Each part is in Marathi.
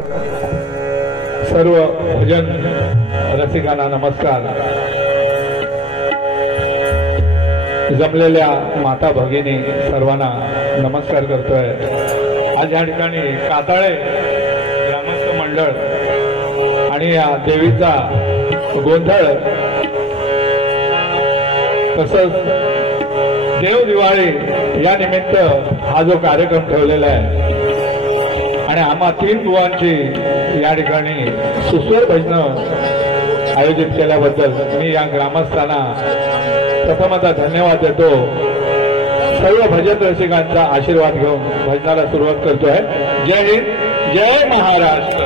सर्व भजन रसिकांना नमस्कार। जमलेल्या माता भगिनी सर्वांना नमस्कार करतोय। आज या ठिकाणी काताळे ग्रामस्थ मंडळ आणि या देवीचा गोंधळ तसंच देव दिवाळी या निमित्त हा जो कार्यक्रम ठेवलेला आहे आणि आम्हा तीन बुवांची या ठिकाणी सुस्वर भजन आयोजित केल्याबद्दल मी या ग्रामस्थांना प्रथमतः धन्यवाद देतो। सर्व भजन रसिकांचा आशीर्वाद घेऊन भजनाला सुरुवात करतोय। जय हिंद, जय महाराष्ट्र।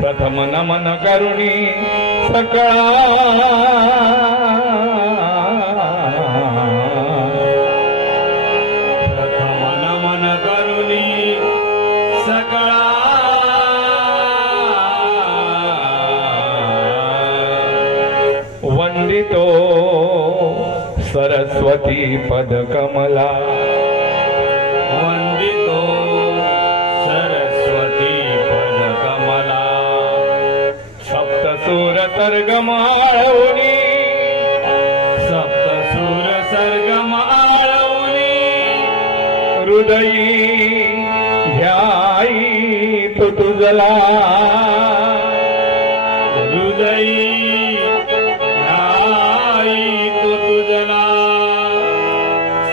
प्रथम नमन करुणी सकळा प्रथम नमन करुणी सकळा वंदितो सरस्वती पद कमला वंदितो सरस्वती पद कमला सप्तसूर सर्गम आळवणी सप्तसूर सर्गम आळवणी हृदयी ध्यायी तो तुझला हृदयी ध्यायी तो तुझला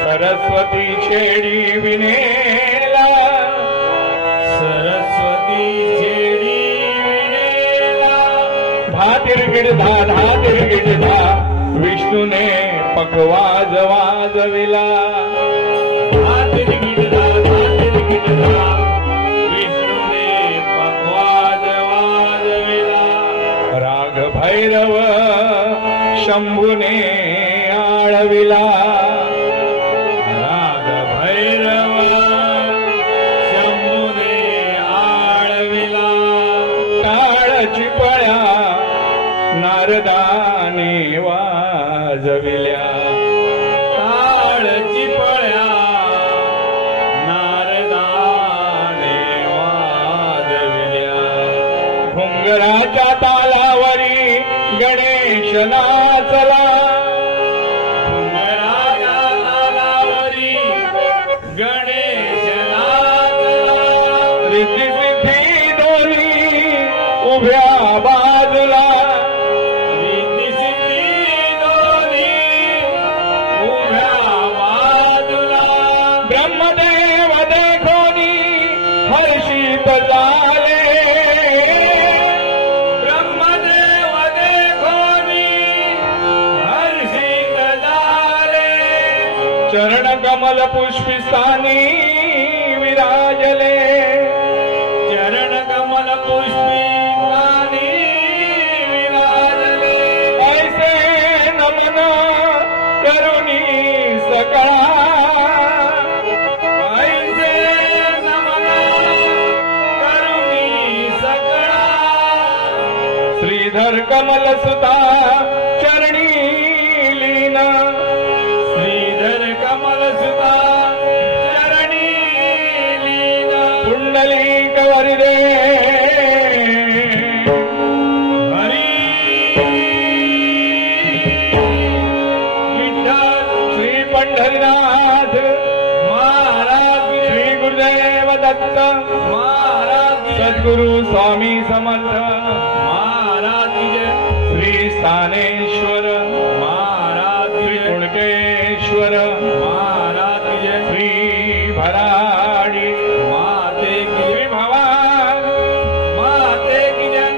सरस्वती छेडी विनेला सरस्वती छेडी धातिरगिडधा विष्णूने पखवाज वाजविला धातिरगिडधा विष्णूने पखवाज वाजविला राग भैरव शंभूने आळविला राग भैरव शंभूने आळविला टाळची पळ्या नारदाने वाजविल्या टाळची पळ्या नारदाने वाजविल्या घुंगराच्या तालावरी गणेश नाचला घुंगराच्या तालावरी गणेश नाचला रिद्धी सिद्धी दोन्ही उभ्या बाजूला ब्रह्मदेव देखोनी हर्षित झाले ब्रह्मदेव देखोनी हर्षित झाले चरण कमल पुष्पिस्तानी विराजले पुष्पिकानी विराजले ऐसे नमन करुणी सका ऐसे नमन करुणी सकळा श्रीधर कमल सुता चरणी लीन श्रीधर कमल सुता चरणी लीना पुंडलिक वरदे हरी विठ्ठल श्री पंढरीनाथ महाराज श्री गुरुदेव दत्त महाराज सद्गुरु स्वामी समर्थ महाराज जय श्री स्थानेश्वर महाराज श्री जय कुणकेश्वर महाराज जय श्री भराडी माते की श्री जय भवान माते की जय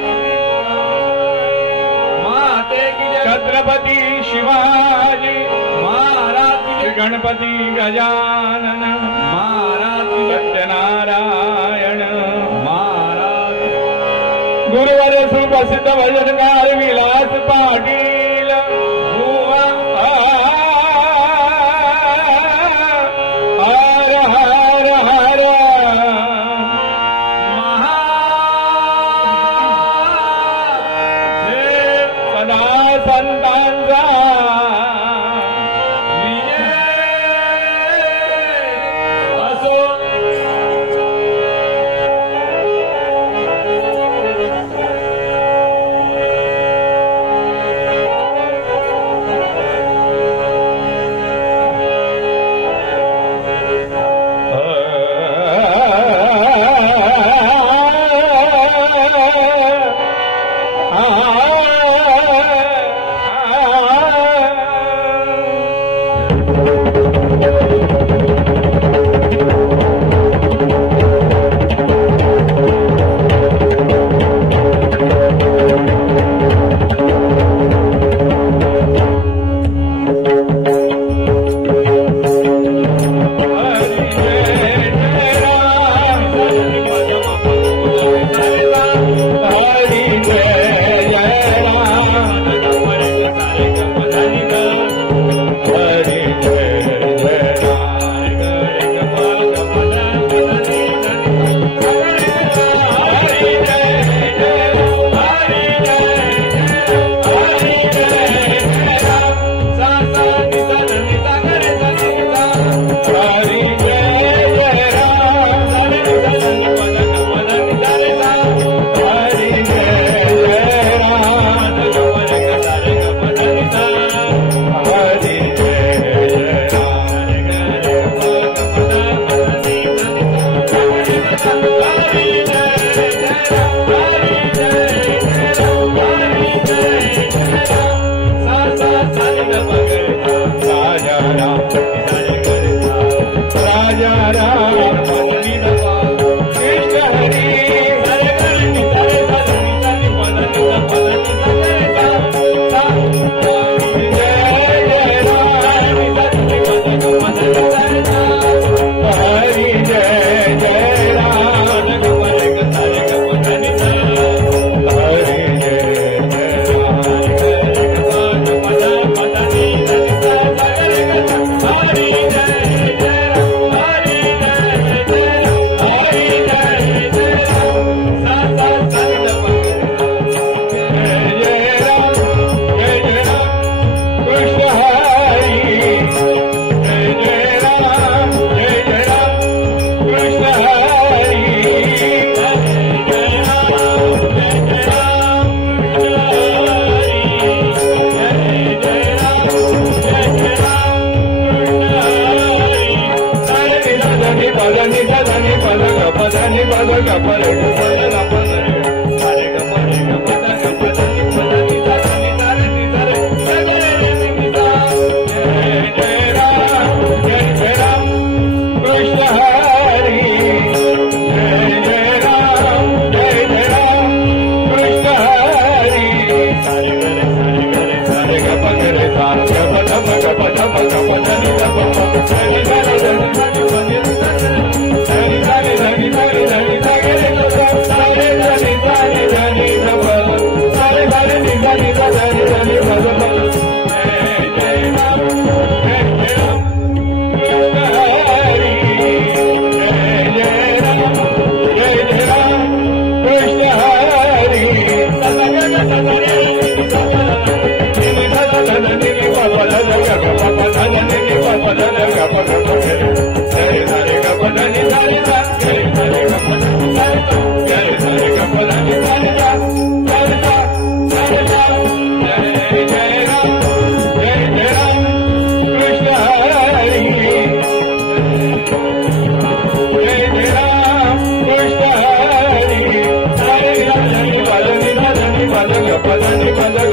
माते की जय छत्रपती शिवाजी महाराज की श्री जय गणपती गजानन महाराज की जय सत्यनारायण महाराज गुरुवर सुप्रसिद्ध भजनकार विलास पाटील भुवा हर हर हर महादेव सदा संतांचा विजय असो Hare माझ्या